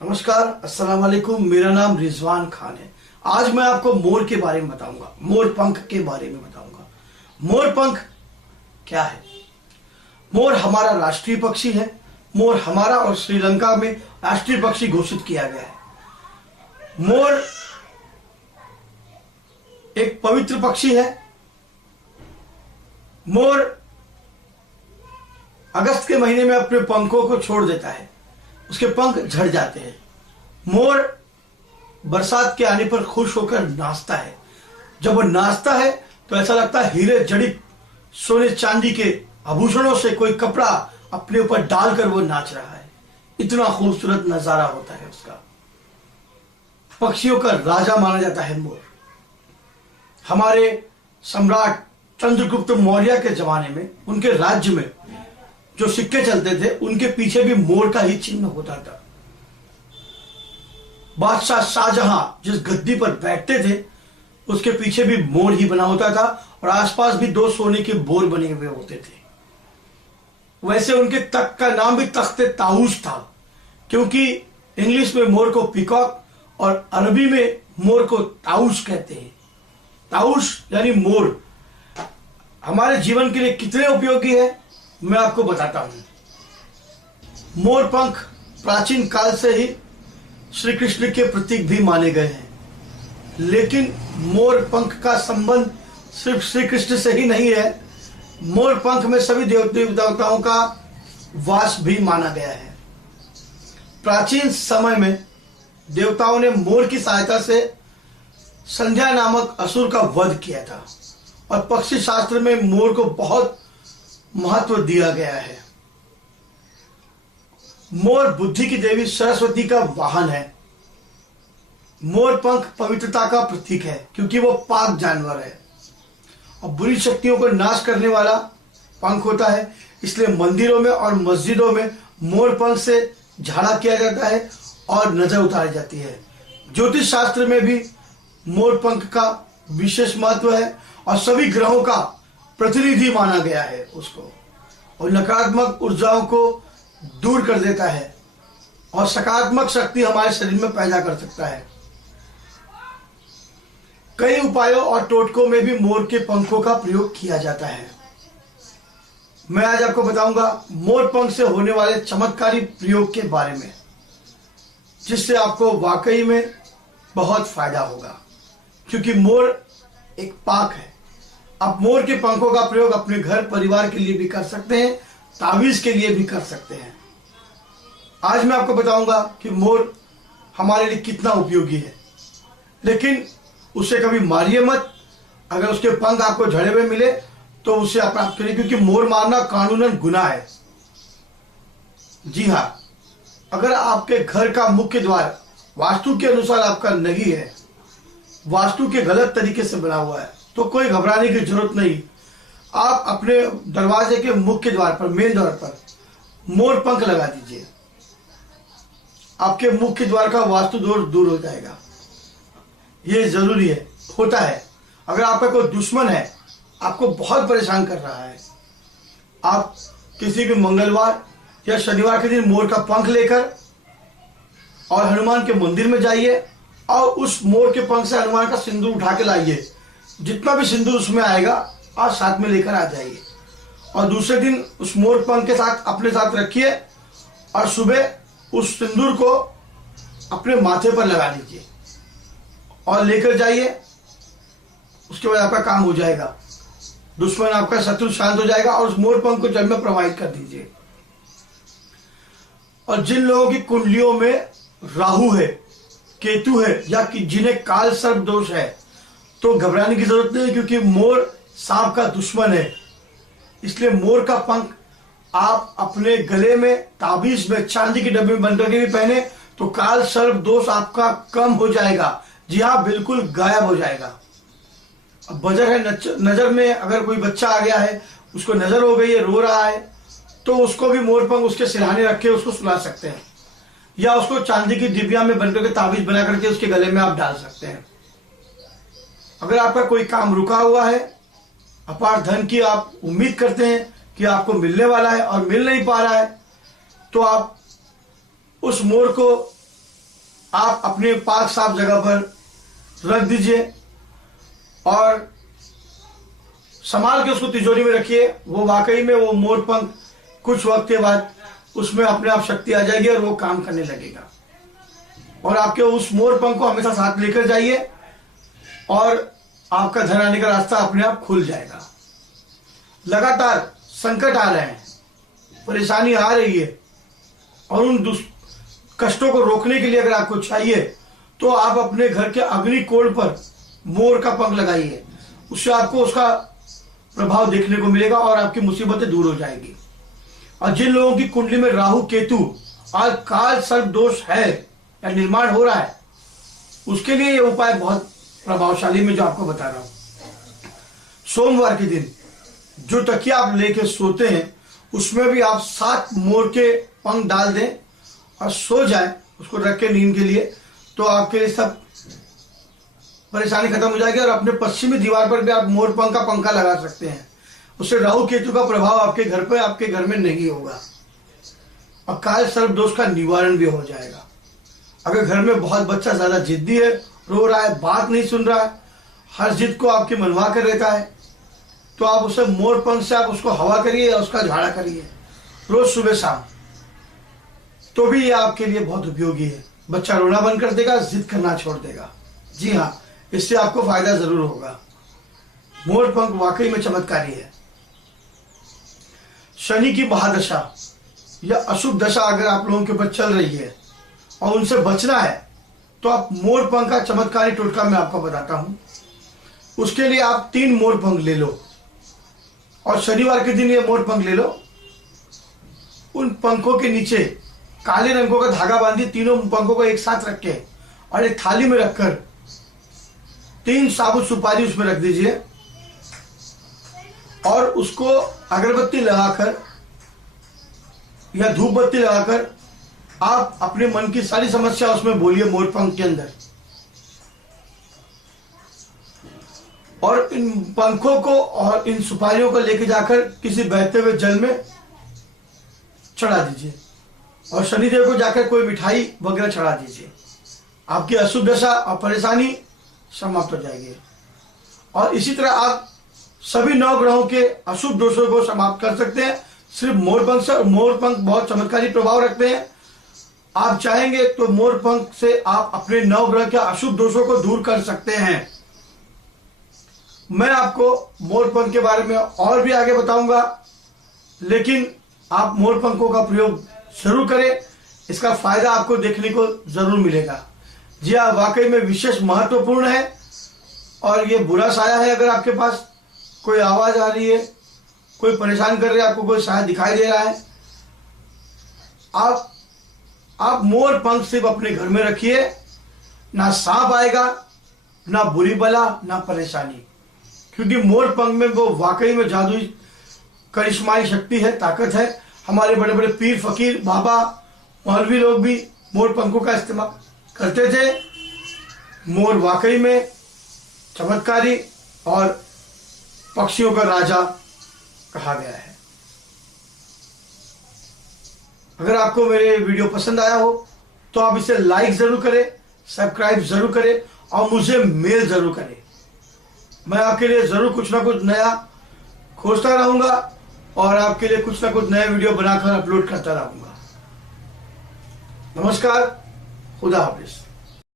नमस्कार, अस्सलाम वालेकुम। मेरा नाम रिजवान खान है। आज मैं आपको मोर के बारे में बताऊंगा, मोर पंख के बारे में बताऊंगा। मोर पंख क्या है? मोर हमारा राष्ट्रीय पक्षी है। मोर हमारा और श्रीलंका में राष्ट्रीय पक्षी घोषित किया गया है। मोर एक पवित्र पक्षी है। मोर अगस्त के महीने में अपने पंखों को छोड़ देता है, उसके पंख झड़ जाते हैं। मोर बरसात के आने पर खुश होकर नाचता है। जब वो नाचता है तो ऐसा लगता है हीरे जड़ित सोने चांदी के आभूषणों से कोई कपड़ा अपने ऊपर डालकर वो नाच रहा है। इतना खूबसूरत नजारा होता है उसका। पक्षियों का राजा माना जाता है मोर। हमारे सम्राट चंद्रगुप्त मौर्य के जमाने में उनके राज्य में जो सिक्के चलते थे उनके पीछे भी मोर का ही चिन्ह होता था। बादशाह शाहजहां जिस गद्दी पर बैठते थे उसके पीछे भी मोर ही बना होता था और आसपास भी 2 सोने के बोर बने हुए होते थे। वैसे उनके तख्त का नाम भी तख्ते ताऊस था, क्योंकि इंग्लिश में मोर को पीकॉक और अरबी में मोर को ताऊस कहते हैं। ताऊस यानी मोर हमारे जीवन के लिए कितने उपयोगी है मैं आपको बताता हूं। मोर पंख प्राचीन काल से ही श्री कृष्ण के प्रतीक भी माने गए हैं, लेकिन मोर पंख का संबंध सिर्फ श्री कृष्ण से ही नहीं है। मोर पंख में सभी देवताओं का वास भी माना गया है। प्राचीन समय में देवताओं ने मोर की सहायता से संध्या नामक असुर का वध किया था और पक्षी शास्त्र में मोर को बहुत महत्व दिया गया है। मोर बुद्धि की देवी सरस्वती का वाहन है। मोर पंख पवित्रता का प्रतीक है, क्योंकि वो पाक जानवर है और बुरी शक्तियों को नाश करने वाला पंख होता है। इसलिए मंदिरों में और मस्जिदों में मोर पंख से झाड़ा किया जाता है और नजर उतारी जाती है। ज्योतिष शास्त्र में भी मोर पंख का विशेष महत्व है और सभी ग्रहों का प्रतिनिधि माना गया है उसको, और नकारात्मक ऊर्जाओं को दूर कर देता है और सकारात्मक शक्ति हमारे शरीर में पैदा कर सकता है। कई उपायों और टोटकों में भी मोर के पंखों का प्रयोग किया जाता है। मैं आज आपको बताऊंगा मोर पंख से होने वाले चमत्कारी प्रयोग के बारे में, जिससे आपको वाकई में बहुत फायदा होगा, क्योंकि मोर एक पाक है। आप मोर के पंखों का प्रयोग अपने घर परिवार के लिए भी कर सकते हैं, तावीज के लिए भी कर सकते हैं। आज मैं आपको बताऊंगा कि मोर हमारे लिए कितना उपयोगी है, लेकिन उसे कभी मारिए मत। अगर उसके पंख आपको झड़े हुए मिले तो उसे आप प्राप्त करिए, क्योंकि मोर मारना कानूनन गुनाह है। जी हाँ, अगर आपके घर का मुख्य द्वार वास्तु के अनुसार आपका नहीं है, वास्तु के गलत तरीके से बना हुआ है, तो कोई घबराने की जरूरत नहीं। आप अपने दरवाजे के मुख्य द्वार पर, मेन द्वार पर मोर पंख लगा दीजिए। आपके मुख्य द्वार का वास्तु दोष दूर हो जाएगा। ये जरूरी है, होता है। अगर आपका कोई दुश्मन है, आपको बहुत परेशान कर रहा है, आप किसी भी मंगलवार या शनिवार के दिन मोर का पंख लेकर और हनुमान के मंदिर में जाइए और उस मोर के पंख से हनुमान का सिंदूर उठा के लाइए। जितना भी सिंदूर उसमें आएगा आप साथ में लेकर आ जाइए और दूसरे दिन उस मोर पंख के साथ अपने साथ रखिए और सुबह उस सिंदूर को अपने माथे पर लगा लीजिए और लेकर जाइए। उसके बाद आपका काम हो जाएगा, दुश्मन आपका शत्रु शांत हो जाएगा और उस मोर पंख को जल में प्रवाहित कर दीजिए। और जिन लोगों की कुंडलियों में राहु है, केतु है या कि जिन्हें काल सर्प दोष है, तो घबराने की जरूरत नहीं, क्योंकि मोर सांप का दुश्मन है। इसलिए मोर का पंख आप अपने गले में, ताबीज में, चांदी के डब्बे में बंद करके भी पहने तो काल सर्प दोष आपका कम हो जाएगा। जी हाँ, बिल्कुल गायब हो जाएगा। अब बजर है नजर में, अगर कोई बच्चा आ गया है, उसको नजर हो गई है, रो रहा है, तो उसको भी मोर पंख उसके सिरहाने रख के उसको सुला सकते हैं, या उसको चांदी की डिबिया में बंद करके ताबीज बना करके उसके गले में आप डाल सकते हैं। अगर आपका कोई काम रुका हुआ है, अपार धन की आप उम्मीद करते हैं कि आपको मिलने वाला है और मिल नहीं पा रहा है, तो आप उस मोर को आप अपने पाक साफ जगह पर रख दीजिए और संभाल के उसको तिजोरी में रखिए। वो वाकई में वो मोर पंख कुछ वक्त के बाद उसमें अपने आप शक्ति आ जाएगी और वो काम करने लगेगा। और आपके उस मोर पंख को हमेशा साथ लेकर जाइए और आपका धन आने का रास्ता अपने आप खुल जाएगा। लगातार संकट आ रहे हैं, परेशानी आ रही है और उन कष्टों को रोकने के लिए अगर आपको चाहिए तो आप अपने घर के अग्नि कोण पर मोर का पंख लगाइए। उससे आपको उसका प्रभाव देखने को मिलेगा और आपकी मुसीबतें दूर हो जाएगी। और जिन लोगों की कुंडली में राहु केतु और काल सर्प दोष है या निर्माण हो रहा है, उसके लिए ये उपाय बहुत प्रभावशाली में जो आपको बता रहा हूं। सोमवार के दिन जो तकिया आप लेके सोते हैं उसमें भी आप 7 मोर के पंख डाल दें और सो जाएं, उसको रख के नींद के लिए, तो आपके लिए सब परेशानी खत्म हो जाएगी। और अपने पश्चिमी दीवार पर भी आप मोर पंख का पंखा लगा सकते हैं। उससे राहु केतु का प्रभाव आपके घर पर, आपके घर में नहीं होगा और काल सर्प दोष का निवारण भी हो जाएगा। अगर घर में बहुत बच्चा ज्यादा जिद्दी है, रो रहा है, बात नहीं सुन रहा है, हर जिद को आपकी मनवा कर रहता है, तो आप उसे मोर पंख से आप उसको हवा करिए या उसका झाड़ा करिए रोज सुबह शाम, तो भी ये आपके लिए बहुत उपयोगी है। बच्चा रोना बंद कर देगा, जिद करना छोड़ देगा। जी हाँ, इससे आपको फायदा जरूर होगा। मोर पंख वाकई में चमत्कारी है। शनि की महादशा या अशुभ दशा अगर आप लोगों के ऊपर चल रही है और उनसे बचना है तो आप मोर पंख का चमत्कारी टोटका मैं आपको बताता हूं। उसके लिए आप 3 मोर पंख ले लो और शनिवार के दिन ये मोर पंख ले लो। उन पंखों के नीचे काले रंगों का धागा बांधिए, तीनों पंखों को एक साथ रख के और एक थाली में रखकर 3 साबुत सुपारी उसमें रख दीजिए और उसको अगरबत्ती लगाकर या धूप बत्ती लगाकर आप अपने मन की सारी समस्या उसमें बोलिए मोर पंख के अंदर। और इन पंखों को और इन सुपारियों को लेके जाकर किसी बहते हुए जल में चढ़ा दीजिए और शनिदेव को जाकर कोई मिठाई वगैरह चढ़ा दीजिए। आपकी अशुभ दशा और परेशानी समाप्त हो जाएगी। और इसी तरह आप सभी 9 ग्रहों के अशुभ दोषों को समाप्त कर सकते हैं सिर्फ मोर पंख से। मोर पंख बहुत चमत्कारी प्रभाव रखते हैं। आप चाहेंगे तो मोर पंख से आप अपने 9 ग्रह के अशुभ दोषों को दूर कर सकते हैं। मैं आपको मोर पंख के बारे में और भी आगे बताऊंगा, लेकिन आप मोर पंखों का प्रयोग जरूर करें, इसका फायदा आपको देखने को जरूर मिलेगा। जी हाँ, वाकई में विशेष महत्वपूर्ण है। और ये बुरा साया है, अगर आपके पास कोई आवाज आ रही है, कोई परेशान कर रहा है, आपको कोई साया दिखाई दे रहा है, आप मोर पंख सिर्फ अपने घर में रखिए। ना सांप आएगा, ना बुरी बला, ना परेशानी, क्योंकि मोर पंख में वो वाकई में जादुई करिश्माई शक्ति है, ताकत है। हमारे बड़े बड़े पीर फकीर बाबा मौलवी लोग भी मोर पंखों का इस्तेमाल करते थे। मोर वाकई में चमत्कारी और पक्षियों का राजा कहा गया है। अगर आपको मेरे वीडियो पसंद आया हो तो आप इसे लाइक जरूर करें, सब्सक्राइब जरूर करें और मुझे मेल जरूर करें। मैं आपके लिए जरूर कुछ ना कुछ नया खोजता रहूंगा और आपके लिए कुछ ना कुछ नए वीडियो बनाकर अपलोड करता रहूंगा। नमस्कार, खुदा हाफिज।